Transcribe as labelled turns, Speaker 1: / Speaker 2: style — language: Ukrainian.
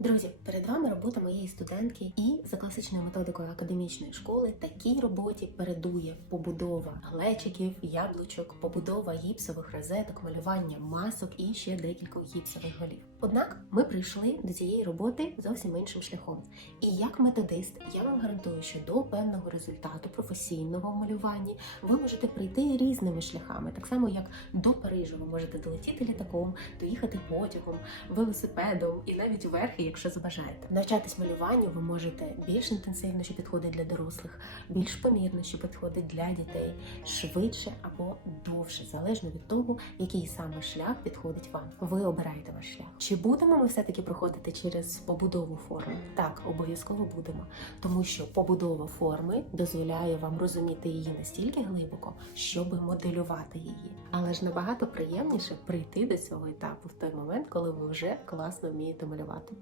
Speaker 1: Друзі, перед вами робота моєї студентки, і за класичною методикою академічної школи такій роботі передує побудова глечиків, яблучок, побудова гіпсових розеток, малювання масок і ще декількох гіпсових голів. Однак ми прийшли до цієї роботи зовсім іншим шляхом. І як методист, я вам гарантую, що до певного результату професійного в малюванні ви можете прийти різними шляхами, так само як до Парижу ви можете долетіти літаком, доїхати потягом, велосипедом і навіть верхи, якщо забажаєте. Навчатись малюванню ви можете більш інтенсивно, що підходить для дорослих, більш помірно, що підходить для дітей, швидше або довше, залежно від того, який саме шлях підходить вам. Ви обираєте ваш шлях. Чи будемо ми все-таки проходити через побудову форми? Так, обов'язково будемо, тому що побудова форми дозволяє вам розуміти її настільки глибоко, щоб моделювати її. Але ж набагато приємніше прийти до цього етапу в той момент, коли ви вже класно вмієте малювати.